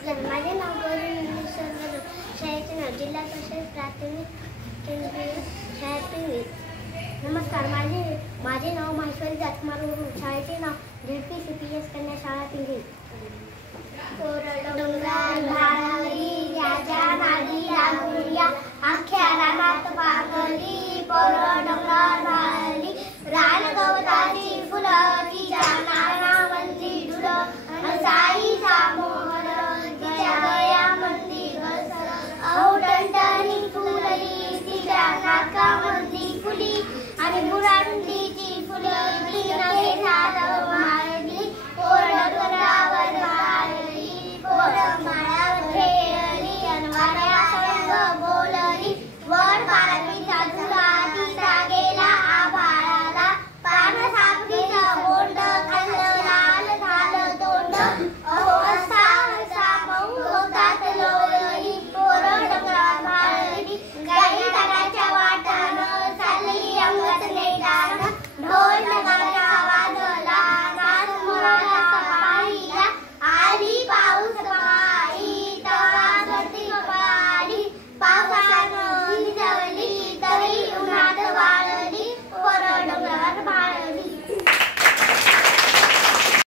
माझे नाव गौरी इंग्लिश शाळेचे नाव जिल्हा परिषद प्राथमिक केंद्रीय शाळेतील. नमस्कार, माझे नाव माहेश्वरी जातकुमार शाळेचे नाव ZPCPS कन्या शाळा पिंगळी. डोंगराळ भारावरी याच्या नादी लागूया, अख्ख्या रानात पाखर